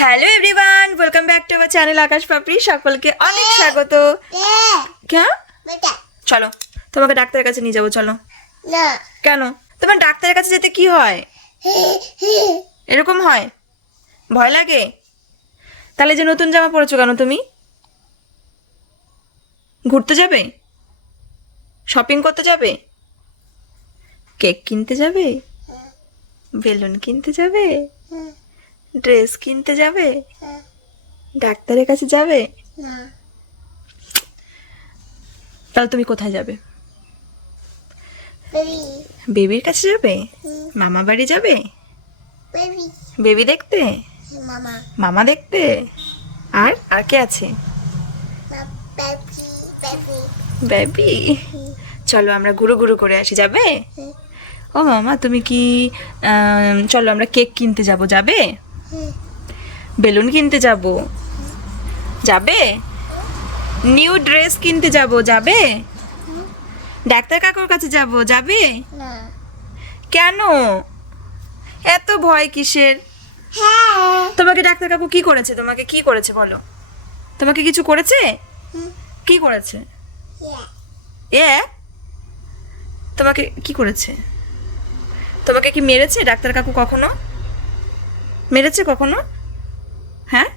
Hello everyone, welcome back to our channel Akash Papri. সকলকে অনেক স্বাগত। কেন? চলো তোমাকে ডাক্তারের কাছে নিয়ে যাবো, চলো। না কেন? তোমার ডাক্তারের কাছে যেতে কি হয়? এরকম হয়? ভয় লাগে? তাহলে যে নতুন জামা পরেছো কেন তুমি? ঘুরতে যাবে? শপিং করতে যাবে? কেক কিনতে যাবে? বেলুন কিনতে যাবে? ড্রেস কিনতে যাবে? ডাক্তারের কাছে যাবে? না তাহলে তুমি কোথায় যাবে? বেবি বেবির কাছে যাবে? মামা বাড়ি যাবে? বেবি বেবি দেখতে? মামা মামা দেখতে? আর আর কে আছে? Baby baby baby. চলো আমরা ঘুরু ঘুরু করে আসি, যাবে? ও মামা তুমি কি চলো আমরা কেক কিনতে যাব, যাবে? বেলুন কিনতে যাব, যাবে? নিউ ড্রেস কিনতে যাব, যাবে? ডাক্তার কাকুর কাছে যাব, যাবে? না কেন এত ভয় কিসের? হ্যাঁ তোমাকে ডাক্তার কাকু কি করেছে? তোমাকে কি করেছে বলো? তোমাকে কিছু করেছে? কি করেছে? এ তোমাকে কি করেছে? তোমাকে কি মেরেছে ডাক্তার কাকু? কখনো মেরেছে কখনো? হ্যাঁ,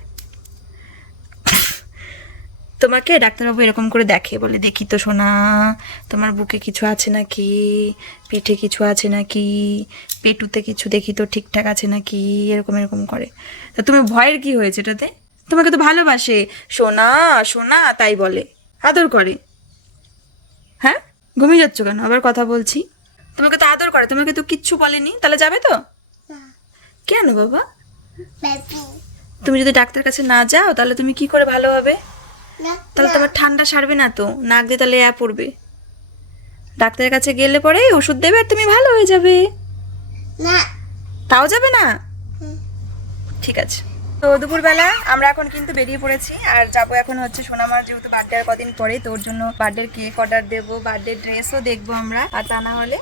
তোমাকে ডাক্তারবাবু এরকম করে দেখে, বলে দেখি তো সোনা, তোমার বুকে কিছু আছে নাকি, পেটে কিছু আছে নাকি, পেটুতে কিছু দেখি তো ঠিকঠাক আছে নাকি, এরকম এরকম করে। তা তুমি ভয়ের কি হয়েছে এটাতে? তোমাকে তো ভালোবাসে, সোনা সোনা তাই বলে, আদর করে। হ্যাঁ, ঘুমিয়ে যাচ্ছ কেন? আবার কথা বলছি। তোমাকে তো আদর করে, তোমাকে তো কিচ্ছু বলেনি, তাহলে যাবে তো? কেন বাবা? বেবি তুমি যদি ডাক্তার কাছে না যাও তাহলে তুমি কি করে ভালো হবে? না তাহলে তোমার ঠান্ডা সারবে না তো, নাক দিয়ে তাহলে পড়বে। ডাক্তারের কাছে গেলে পরে ওষুধ দেবে আর তুমি ভালো হয়ে যাবে। না তাও যাবে না? ঠিক আছে। তো দুপুরবেলা আমরা এখন কিন্তু বেরিয়ে পড়েছি আর যাবো এখন হচ্ছে সোনামার যেহেতু বার্থডে আর কদিন পরে, তোর জন্য বার্থডে কেক অর্ডার দেবো, বার্থডে ড্রেসও দেখবো আমরা। আর তা না হলে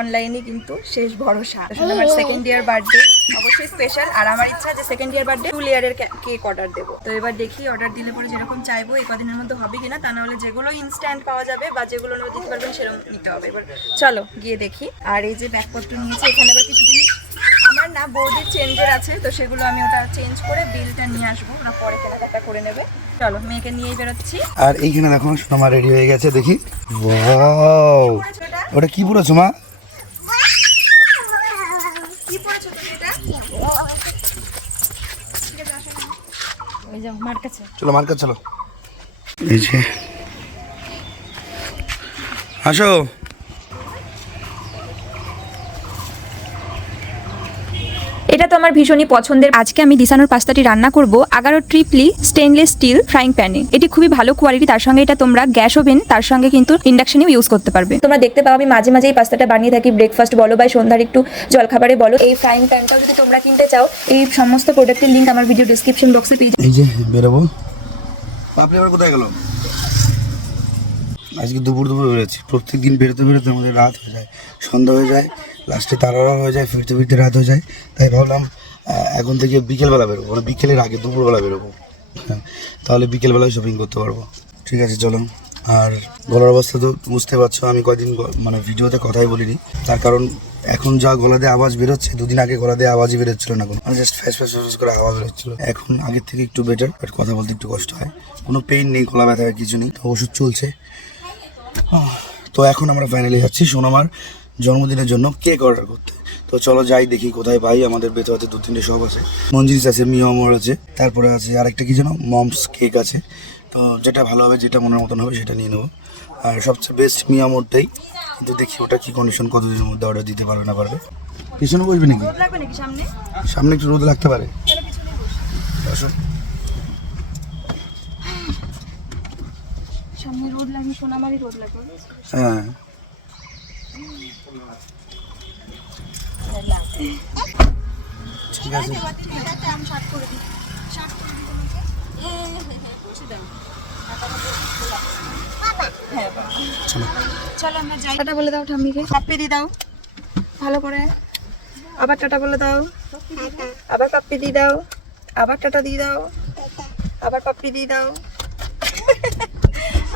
অনলাইনে কিন্তু শেষ ভরসা। সোনামার সেকেন্ড ইয়ার বার্থডে অবশ্যই স্পেশাল, আর আমার ইচ্ছা যে সেকেন্ড ইয়ার বার্থডে 2 লেয়ারের কেক অর্ডার দেবো। তো এবার দেখি অর্ডার দিলে পরে যেরকম চাইবো এই কদিনের মধ্যে হবে কিনা, তা না হলে যেগুলো ইনস্ট্যান্ট পাওয়া যাবে বা যেগুলো নিয়ে দিতে পারবেন সেরকম নিতে হবে। এবার চলো গিয়ে দেখি। আর এই যে ব্যাগপত্র নিয়েছি, এখানে আবার কিছু জিনিস আমার না বৌদির চেঞ্জের আছে, তো সেগুলো আমি ওটা চেঞ্জ করে বিলটা নিয়ে আসবো, ওরা পরে কেনাকাটা করে নেবে। চলো মেয়েকে নিয়েই বেরোচ্ছি। আর এইখানে দেখো সোনামা রেডি হয়ে গেছে, দেখি। ওয়াও, ওটা কি পড়েছো মা? কি পড়েছো তুমি এটা? ওই যে মার কাছে। চলো মার্কেট চলো। এই যে আসো। এটা তো আমার ভীষণই পছন্দের। আজকে আমি দিশানোর পাস্তাটি রান্না করব 11 ট্রিপলি স্টেনলেস স্টিল ফ্রাইং প্যানে। এটি খুবই ভালো কোয়ালিটি, তার সঙ্গে এটা তোমরা গ্যাস ওভেন তার সঙ্গে কিন্তু ইন্ডাকশনেও ইউজ করতে পারবে। তোমরা দেখতে পাও আমি মাঝে মাঝে এই পাস্তাটা বানিয়ে থাকি, ব্রেকফাস্ট বলো বা সন্ধ্যার একটু জলখাবারে বলো। এই ফ্রাইং প্যানটাও যদি তোমরা কিনতে চাও, এই সমস্ত প্রোডাক্টের লিঙ্ক আমার ভিডিও ডেসক্রিপশন বক্সে পেয়ে যাবে। এই যে বেরোবো। আপনি আবার কোথায় গেল? আজকে দুপুর বেরোচ্ছি। প্রত্যেক দিন বেরোতে বেরোতে আমাদের রাত হয়ে যায়, সন্ধ্যা হয়ে যায়, লাস্টে তাড়াহুড়ো হয়ে যায়, ফিরতে ফিরতে রাত হয়ে যায়। তাই ভাবলাম এখন থেকে বিকেলবেলা বেরোবো, মানে বিকেলের আগে দুপুরবেলা বেরোবো। হ্যাঁ, তাহলে বিকেলবেলায় শপিং করতে পারবো। ঠিক আছে চলো। আর গলার অবস্থা তো বুঝতে পারছো, আমি কয়দিন মানে ভিডিওতে কথাই বলিনি, তার কারণ এখন যা গলা দিয়ে আওয়াজ বেরোচ্ছে, দুদিন আগে গলা দিয়ে আওয়াজই বেরোচ্ছিল না, মানে জাস্ট ফ্যাস ফ্যাস ফ্যাস করে আওয়াজ বেরোচ্ছিল। এখন আগের থেকে একটু বেটার, বাট কথা বলতে একটু কষ্ট হয়। কোনো পেইন নেই, গলা ব্যথা কিছু নেই, তো ওষুধ চলছে। তো এখন আমরা ফাইনালি যাচ্ছি সোনামার জন্মদিনের জন্য কেক অর্ডার করতে। তো চলো যাই, দেখি কোথায় পাই। আমাদের বেতোয়াতে 2-3টে শপ আছে, মঞ্জিস আছে, মিয়ামর আছে, তারপরে আছে আরেকটা কি যেন মমস কেক আছে। তো যেটা ভালো হবে, যেটা মনের মতন হবে সেটা নিয়ে নেবো। আর সবচেয়ে বেস্ট মিয়ামরটাই, কিন্তু দেখি ওটা কি কন্ডিশন, কতদিনের মধ্যে অর্ডার দিতে পারবে না পারবে। পিছনে বসবি নাকি? রোদ লাগবে নাকি সামনে? সামনে একটু রোদ লাগতে পারে। আসো। সামনে রোদ লাগবে, সোনামারই রোদ লাগবে। হ্যাঁ ঠিক আছে। চলো আমরা যাই। টাটা বলে দাও ঠাম্মিকে, কাপ্পি দিয়ে দাও ভালো করে। আবার টাটা বলে দাও, আবার কাপ্পি দিয়ে দাও। আবার টাটা দিয়ে দাও, আবার পাপ্পি দিয়ে দাও,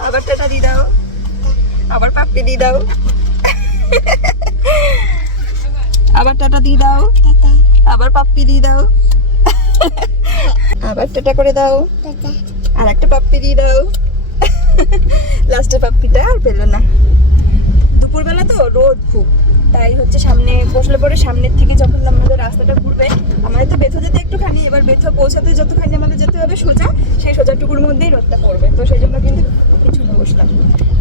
আবার টাটা দিয়ে দাও, আবার পাপ্পি দিয়ে দাও, আবার টাটা দিয়ে দাও, আবার পাপ্পি দিয়ে দাও, আবার টাটা করে দাও, আর একটা পাপ্পি দিয়ে দাও। লাস্টের পাপ্পিটা আর পেলো না। দুপুরবেলা তো রোদ খুব, তাই হচ্ছে সামনে বসলে পরে সামনের থেকে যখন আমাদের রাস্তাটা ঘুরবে, আমাদের তো বেথো যেতে একটুখানি, এবার বেথো পৌঁছাতে যতখানি আমাদের যেতে হবে সোজা, সেই সোজাটুকুর মধ্যেই রোদটা পড়বে। তো সেই জন্য কিন্তু পিছনে বসলাম।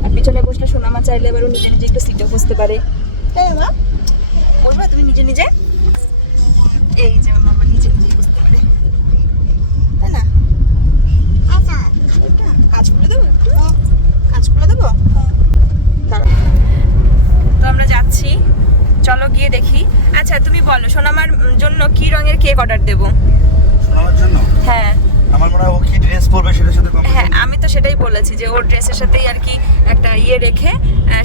আর পিছনে বসলে সোনামা চাইলে এবার নিজে নিজে একটু সিটে বসতে পারে, তাই না? বলবা তুমি নিজে নিজে, এই যে মামা নিজে নিজে বসতে পারে, তাই না? কাজ করে দেবো, একটু কাজ করে দেবো, দাঁড়া। তো আমরা যাচ্ছি, চলো গিয়ে দেখি। আচ্ছা তুমি বলো সোনামার জন্য কি রঙের কেক অর্ডার দেবো? শোনার জন্য হ্যাঁ আমার মনে হয় ও কি ড্রেস পরবে সেটার সাথে কম। হ্যাঁ, আমি তো সেটাই বলেছি যে ওর ড্রেসের সাথেই আর কি একটা ইয়ে রেখে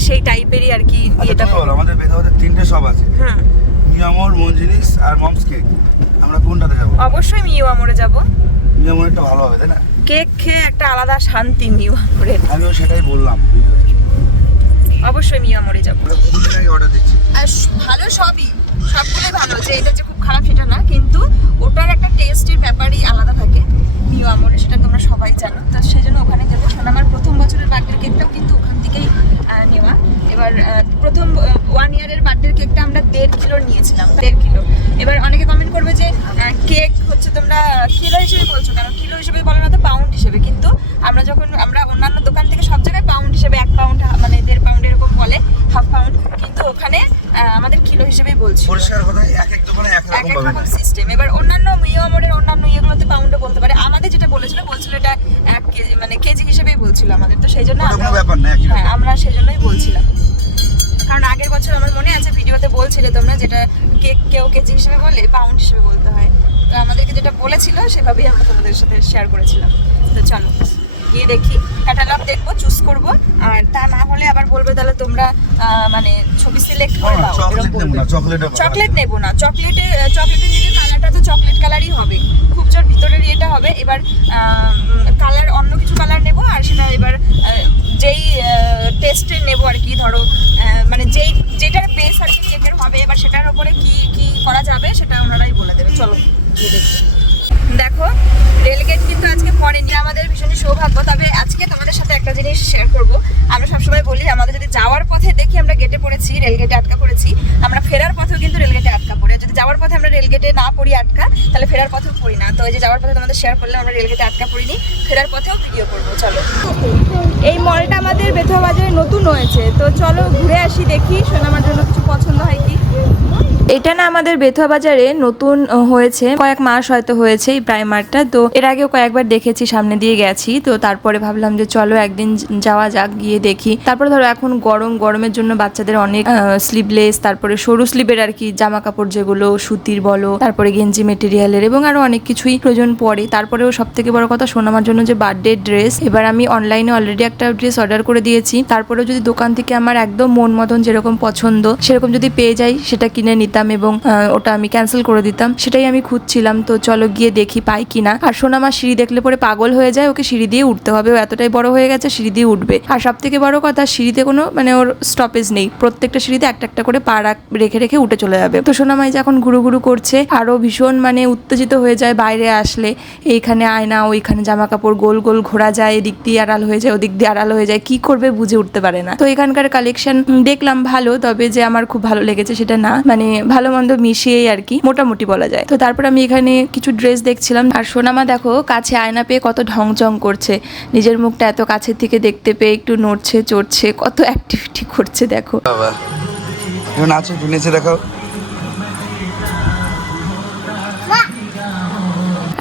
সেই টাইপেরই আর কি ইয়েটা তুমি বলো, আমাদের বেথাতে 3টে শপ আছে, হুম। মিয়ামোর, মঞ্জিনিস আর মমস কেক। আমরা কোনটাতে যাবো? অবশ্যই মিউ আমরে যাব। মিয়ামোরটা ভালো হবে, তাই না? কেক খেয়ে একটা আলাদা শান্তি মিউ আমরে। আমিও সেটাই বললাম। অবশ্যই মিউ আমরে যাব। আমরা কতদিন আগে অর্ডার দিচ্ছি। আর ভালো সবই, সবগুলোই ভালো, যে এটা যে খুব খারাপ সেটা না, কিন্তু ওটার একটা টেস্টের ব্যাপারই আলাদা থাকে মিউ আমরে, সেটা তোমরা সবাই জানো। তো সেই জন্য ওখানে যাবো। সোনামার প্রথম বছরের বার্থডে কেকটাও কিন্তু ওখান থেকেই নেওয়া। এবার প্রথম 1 ইয়ারের বার্থডে কেকটা আমরা 1.5 কিলো নিয়েছিলাম, 1.5 কিলো। এবার অনেকে কমেন্ট করবে যে কেক হচ্ছে তোমরা কিলো হিসেবে বলছো কেন? কিলো হিসেবে বলে না তো, পাউন্ড হিসেবে। কিন্তু আমরা যখন আমরা অন্যান্য দোকান থেকে সব জায়গায় পাউন্ড হিসেবে 1 পাউন্ড মানে 1.5 পাউন্ড এরকম বলে, হাফ পাউন্ড, কিন্তু ওখানে আমাদের কিলো হিসেবেই বলছি। পরিষ্কার কথা, এক এক দোকানে এক এক রকম এক পাবে না। রকম সিস্টেম। এবার অন্যান্য মিও আমরের অন্যান্য ইয়েগুলোতে পাউন্ডও বলতে পারে, আমাদের যেটা বলছিল এটা 1 কেজি মানে কেজি হিসেবেই বলছিল আমাদের। তো সেই জন্য ওটা আমরা কোনো ব্যাপার না, একই হ্যাঁ ব্যাপার। আমরা সেই জন্যই বলছিলাম। কারণ আগের বছর আমার মনে আছে ভিডিওতে বলছিলে তোমরা, যেটা কেক কেউ কেজি হিসেবে বলে পাউন্ড হিসেবে বলতে হয়। তো আমাদেরকে যেটা বলেছিল সেভাবেই আমরা তোমাদের সাথে শেয়ার করেছিলাম। তো চলো গিয়ে দেখি, ক্যাটালগ দেখবো, চুজ করব। আর তা না হলে আবার বলবে তাহলে তোমরা মানে ছবি সিলেক্ট করে দাও, চকলেট এরকম নেব বলবে। না, চকলেট চকলেট নেবো না, চকলেটের নিলে কালারটা তো চকলেট কালারই হবে, খুব জোর ভিতরের ইয়েটা হবে। এবার কালার অন্য কিছু কালার নেবো, আর সেটা এবার যেই টেস্টের নেবো আর কি, ধরো মানে যেটার বেস আর কি কেকের হবে, এবার সেটার উপরে কি কি করা যাবে সেটা ওনারাই বলে দেবে। চলো গিয়ে দেখি। দেখো রেলগেট কিন্তু আজকে পড়েনি, আমাদের ভীষণই সৌভাগ্য। তবে আজকে তোমাদের সাথে একটা জিনিস শেয়ার করব। আমরা সবসময় বলি আমাদের যদি যাওয়ার পথে দেখি আমরা গেটে পড়েছি, রেলগেটে আটকা পড়েছি, আমরা ফেরার পথেও কিন্তু রেলগেটে আটকা পড়ে। যদি যাওয়ার পথে আমরা রেলগেটে না পড়ি আটকা, তাহলে ফেরার পথেও পড়ি না। তো এই যে যাওয়ার পথে তোমাদের শেয়ার করলাম, আমরা রেলগেটে আটকা পড়িনি, ফেরার পথেও ভিডিও করবো। চলো, এই মলটা আমাদের বেথুয়া বাজারে নতুন হয়েছে, তো চলো ঘুরে আসি, দেখি সোনামার জন্য কিছু পছন্দ হয় কি। এটা না আমাদের বেথুয়া বাজারে নতুন হয়েছে, কয়েক মাস হয়তো হয়েছে এই প্রাইমারটা। তো এর আগেও কয়েকবার দেখেছি, সামনে দিয়ে গেছি। তো তারপরে ভাবলাম যে চলো একদিন যাওয়া যাক, গিয়ে দেখি। তারপরে ধরো এখন গরমের জন্য বাচ্চাদের অনেক স্লিভলেস, তারপরে সরু স্লিভের আর কি জামা কাপড়, যেগুলো সুতির বলো, তারপরে গেঞ্জি মেটেরিয়ালের, এবং আরো অনেক কিছুই প্রয়োজন পড়ে। তারপরেও সব থেকে বড় কথা সোনামার জন্য যে বার্থডে ড্রেস, এবার আমি অনলাইনে অলরেডি একটা ড্রেস অর্ডার করে দিয়েছি। তারপরেও যদি দোকান থেকে আমার একদম মন মতন যেরকম পছন্দ সেরকম যদি পেয়ে যাই, সেটা কিনে নিতাম এবং ওটা আমি ক্যান্সেল করে দিতাম, সেটাই আমি খুঁজছিলাম। তো চলো গিয়ে দেখি পাই কিনা। আর সোনামা সিঁড়ি দেখলে পরে পাগল হয়ে যায়, ওকে সিঁড়ি দিয়ে উঠতে হবে, ও এতটাই বড় হয়ে গেছে সিঁড়ি দিয়ে উঠবে। আর সব থেকে বড় কথা, সিঁড়িতে কোনো মানে ওর স্টপেজ নেই, প্রত্যেকটা সিঁড়িতে একটা একটা করে পা রেখে রেখে উঠে চলে যাবে। তো সোনামাই যখন ঘুরু ঘুরু করছে, আরো ভীষণ মানে উত্তেজিত হয়ে যায় বাইরে আসলে। এইখানে আয়না, ওইখানে জামা কাপড়, গোল গোল ঘোরা যায়, এদিক দিয়ে আড়াল হয়ে যায়, ওদিক দিয়ে আড়াল হয়ে যায়, কি করবে বুঝে উঠতে পারে না। তো এখানকার কালেকশন দেখলাম ভালো, তবে যে আমার খুব ভালো লেগেছে সেটা না, মানে ভালো মন্দ মিশিয়েই আর কি মোটামুটি বলা যায়। তো তারপর আমি এখানে কিছু ড্রেস দেখছিলাম। আর সোনামা দেখো কাছে আয়না পেয়ে কত ঢংচং করছে, নিজের মুখটা এত কাছের থেকে দেখতে পেয়ে একটু নড়ছে চড়ছে, কত অ্যাক্টিভিটি করছে দেখো। বাবা নাচো, একটু নেচে দেখাও।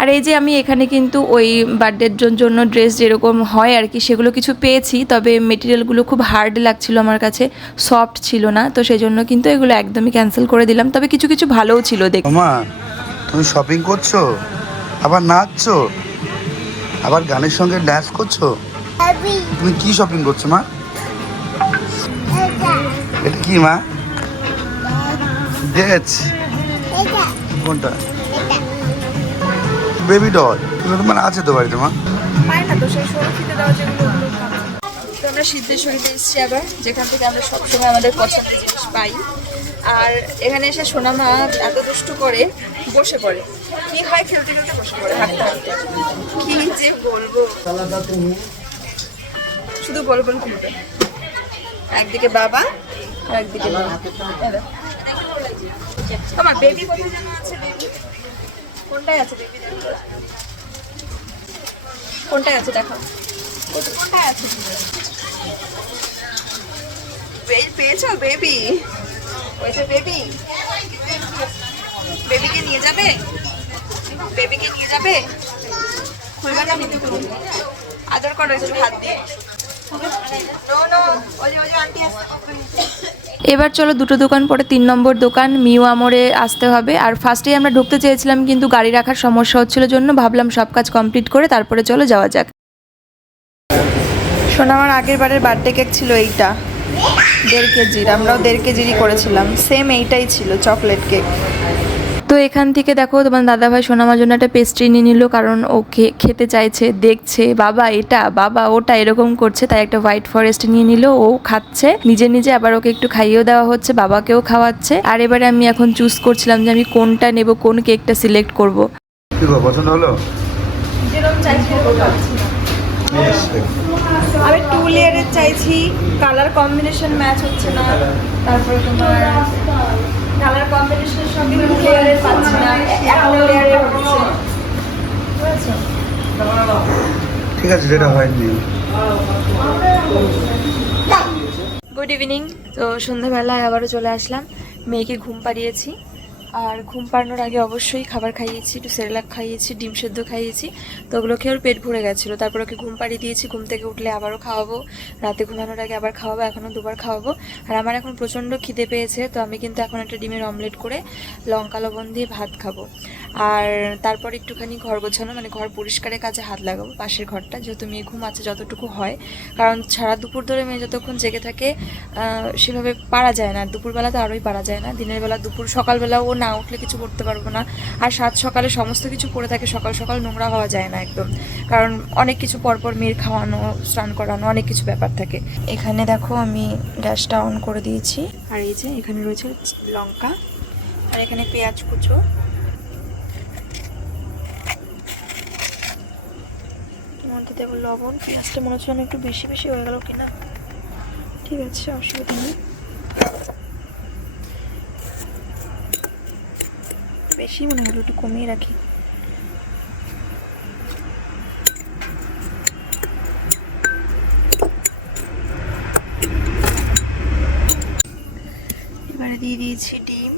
আর এই যে আমি এখানে কিন্তু ওই বার্থডের জন্য ড্রেস যেরকম হয় আর কি সেগুলো কিছু পেয়েছি, তবে মেটেরিয়ালগুলো খুব হার্ড লাগছিল আমার কাছে, সফট ছিল না। তো সেই জন্য কিন্তু এগুলো একদমই ক্যান্সেল করে দিলাম। তবে কিছু কিছু ভালোও ছিল দেখ। মা তুমি শপিং করছো, আবার নাচছো, আবার গানের সঙ্গে ড্যান্স করছো, তুমি কি শপিং করছো মা? এটা কি মা? ড্রেস কোনটা? বেবি ডল এগুলো তো মানে আছে তো বাড়িতে মা। পাই না তো সেই সুরক্ষিত দেওয়া যেগুলো ওগুলো খাবো। তো আমরা সিদ্ধেশ্বরীতে এসেছি আবার, যেখান থেকে আমরা সবসময় আমাদের পছন্দের জিনিস পাই। আর এখানে এসে সোনামা এত দুষ্টু করে বসে পড়ে, কি হয় খেলতে খেলতে বসে পড়ে হাঁটতে হাঁটতে, কি যে বলবো, শুধু গোল গোল ঘুরবে, একদিকে বাবা আর একদিকে মা। আমার বেবি কোথায় যেন আছে, বেবি কোনটায় আছে, বেবি দেখো কোনটায় আছে, দেখো কোনটায় আছে, পেয়েছো বেবি, ওই যে বেবি, বেবিকে নিয়ে যাবে, বেবিকে নিয়ে যাবে, খুলবে না কিন্তু তুমি, আদর করো একটু হাত দিয়ে। নো নো, ওই যে আন্টি আসছে। এবার চলো দুটো দোকান পরে 3 নম্বর দোকান মিউ আমরে আসতে হবে। আর ফার্স্টেই আমরা ঢুকতে চেয়েছিলাম কিন্তু গাড়ি রাখার সমস্যা হচ্ছিল জন্য ভাবলাম সব কাজ কমপ্লিট করে তারপরে চলো যাওয়া যাক। সোনামার আগের বারের বার্থডে কেক ছিল এইটা 1.5 কেজির, আমরাও 1.5 কেজিরই করেছিলাম, সেম এইটাই ছিল চকলেট কেক। তো এখান থেকে দেখো তোমার দাদাভাই সোনামার জন্য একটা পেস্ট্রি নিয়ে নিল, কারণ ও খেতে চাইছে, দেখছে বাবা এটা বাবা ওটা এরকম করছে, তাই একটা হোয়াইট ফরেস্ট নিয়ে নিল, ও খাচ্ছে নিজে নিজে, আবার ওকে একটু খাইয়েও দেওয়া হচ্ছে, বাবাকেও খাওয়াচ্ছে। আর এবারে আমি এখন চুজ করছিলাম যে আমি কোনটা নেব, কোন কেকটা সিলেক্ট করব। কি গো পছন্দ হলো? যেরকম চাইছি ওরকম পাচ্ছি না। আমি 2 লেয়ারের চাইছি, কালার কম্বিনেশন ম্যাচ হচ্ছে না, তারপরে তোমার কালার কম্বিনেশনের সঙ্গে 2 লেয়ারের পাচ্ছি না, 1 লেয়ারের হচ্ছে। বুঝেছো? ঠিক আছে, যেটা হয় নিও। Good evening. তো সন্ধ্যাবেলায় আবারও চলে আসলাম, মেয়েকে ঘুম পাড়িয়েছি। আর ঘুম পাড়ানোর আগে অবশ্যই খাবার খাইয়েছি, একটু সেরেলাক খাইয়েছি, ডিম সেদ্ধ খাইয়েছি, তো ওগুলো খেয়ে ওর পেট ভরে গেছিলো। তারপর ওকে ঘুম পাড়িয়ে দিয়েছি, ঘুম থেকে উঠলে আবারও খাওয়াবো, রাতে ঘুমানোর আগে আবার খাওয়াবো, এখনও 2বার খাওয়াবো। আর আমার এখন প্রচণ্ড খিদে পেয়েছে, তো আমি কিন্তু এখন একটা ডিমের অমলেট করে লঙ্কা লবণ দিয়ে ভাত খাবো। আর তারপর একটুখানি ঘর গোছানো, মানে ঘর পরিষ্কারের কাজে হাত লাগাবো, পাশের ঘরটা, যেহেতু মেয়ে ঘুম আছে যতটুকু হয়, কারণ সারা দুপুর ধরে মেয়ে যতক্ষণ জেগে থাকে সেভাবে পারা যায় না, দুপুরবেলা তো আরোই পারা যায় না, দিনের বেলা দুপুর সকালবেলাও ও না উঠলে কিছু করতে পারবো না। আর সাত সকালে সমস্ত কিছু পড়ে থাকে, সকাল সকাল নোংরা হওয়া যায় না একদম, কারণ অনেক কিছু পরপর মেয়ের খাওয়ানো, স্নান করানো, অনেক কিছু ব্যাপার থাকে। এখানে দেখো আমি গ্যাসটা অন করে দিয়েছি, আর এই যে এখানে রয়েছে লঙ্কা, আর এখানে পেঁয়াজ কুচো, মধ্যে দেবো লবণ। পেঁয়াজটা মনে হচ্ছে একটু বেশি বেশি হয়ে গেল কিনা, ঠিক আছে অসুবিধা নেই, বেশি মনে হলো, একটু কমিয়ে রাখি। এবারে দিয়ে দিয়েছি ডিম,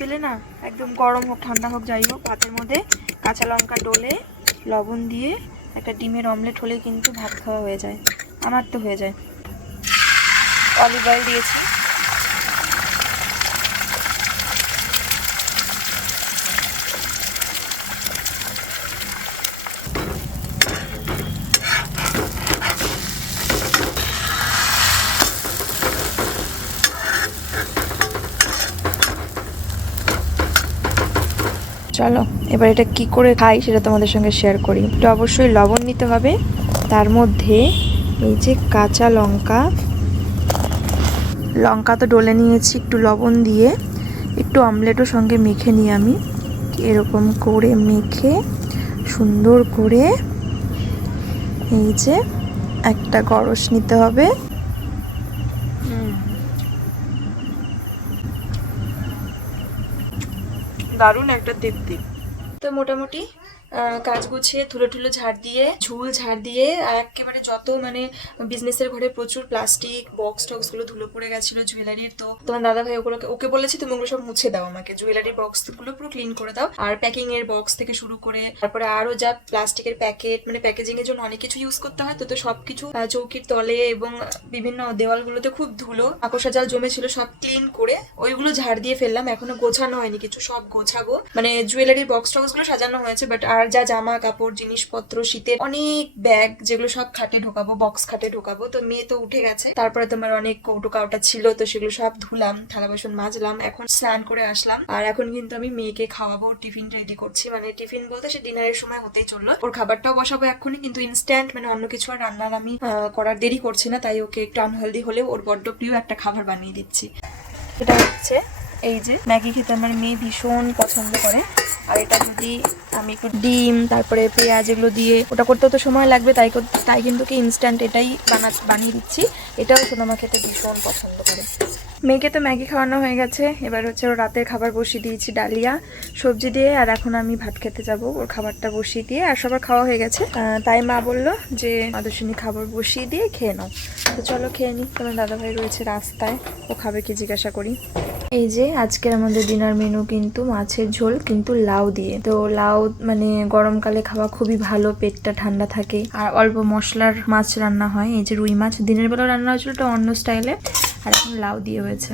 পেলে না একদম গরম হোক ঠান্ডা হোক যাই হোক, ভাতের মধ্যে কাঁচা লঙ্কা ডলে লবণ দিয়ে একটা ডিমের অমলেট হলেই কিন্তু ভাত খাওয়া হয়ে যায়, আমার তো হয়ে যায়। অলিভ অয়েল দিয়েছি, চলো এবার এটা কি করে খাই সেটা তোমাদের সঙ্গে শেয়ার করি। এটা অবশ্যই লবণ নিতে হবে, তার মধ্যে এই যে কাঁচা লঙ্কা, লঙ্কা তো ডলে নিয়েছি, একটু লবণ দিয়ে একটু অমলেটও সঙ্গে মেখে নিই আমি, এরকম করে মেখে সুন্দর করে এই যে একটা গরস নিতে হবে। দারুণ একটা তৃপ্তি। তো মোটামুটি কাজ গুছিয়ে ধুলো টুলো ঝাড় দিয়ে, ঝুল ঝাড় দিয়ে, আর একেবারে যত মানে বিজনেসের ঘরে প্রচুর প্লাস্টিক বক্স টক্স গুলো ধুলো পড়ে গেছিলো জুয়েলারির, তো তোমার দাদা ভাই ওকে বলেছি তুমি ওগুলো সব মুছে দাও, আমাকে জুয়েলারির বক্স গুলো পুরো ক্লিন করে দাও, আর প্যাকিং এর বক্স থেকে শুরু করে তারপরে আরো যা প্লাস্টিকের প্যাকেট, মানে প্যাকেজিং এর জন্য অনেক কিছু ইউজ করতে হয়, তো সবকিছু চৌকির তলে এবং বিভিন্ন দেওয়ালগুলোতে খুব ধুলো আকর্ষা জাল জমেছিল, সব ক্লিন করে ওইগুলো ঝাড় দিয়ে ফেললাম। এখনো গোছানো হয়নি কিছু, সব গোছাবো, মানে জুয়েলারির বক্স টক্স গুলো সাজানো হয়েছে, বাট আর আর যা জামা কাপড় জিনিসপত্র শীতের অনেক ব্যাগ যেগুলো সব খাটে ঢোকাবো, বক্স খাটে ঢোকাবো। তো মেয়ে তো উঠে গেছে, তারপরে তোমার অনেক কৌটো কাউটা ছিল, তো সেগুলো সব ধুলাম, থালা বাসন মাজলাম, এখন স্নান করে আসলাম। আর এখন কিন্তু আমি মেয়েকে খাওয়াবো, টিফিন রেডি করছি। মানে টিফিন বলতে সে ডিনারের সময় হতেই চললো, ওর খাবারটাও বসাবো এক্ষুনি, কিন্তু ইনস্ট্যান্ট মানে অন্য কিছু আর রান্নার আমি করার দেরি করছি না, তাই ওকে একটু আনহেলদি হলেও ওর বড্ড প্রিয় একটা খাবার বানিয়ে দিচ্ছি। এটা হচ্ছে এই যে ম্যাগি খেতে আমার মেয়ে ভীষণ পছন্দ করে। আর এটা যদি আমি একটু ডিম তারপরে পেঁয়াজ এগুলো দিয়ে ওটা করতে তো সময় লাগবে, তাই কিন্তু কি ইনস্ট্যান্ট এটাই বানিয়ে দিচ্ছি। এটাও সোনামা খেতে ভীষণ পছন্দ করে। মেয়েকে তো ম্যাগি খাওয়ানো হয়ে গেছে, এবার হচ্ছে ওর রাতের খাবার বসিয়ে দিয়েছি ডালিয়া সবজি দিয়ে। আর এখন আমি ভাত খেতে যাব, ওর খাবারটা বসিয়ে দিয়ে। আর সবার খাওয়া হয়ে গেছে, তাই মা বললো যে আদর্শনী খাবার বসিয়ে দিয়ে খেয়ে নাও। তো চলো খেয়ে নিই। তোমার দাদাভাই রয়েছে রাস্তায়, ও খাবে কি জিজ্ঞাসা করি। এই যে আজকের আমাদের ডিনার মেনু কিন্তু মাছের ঝোল, কিন্তু লাউ দিয়ে। তো লাউ মানে গরমকালে খাওয়া খুবই ভালো, পেটটা ঠান্ডা থাকে। আর অল্প মশলার মাছ রান্না হয়, এই যে রুই মাছ দিনের বেলা রান্না হয়েছিল ওটা অন্য স্টাইলে, আর এখন লাউ দিয়ে হয়েছে।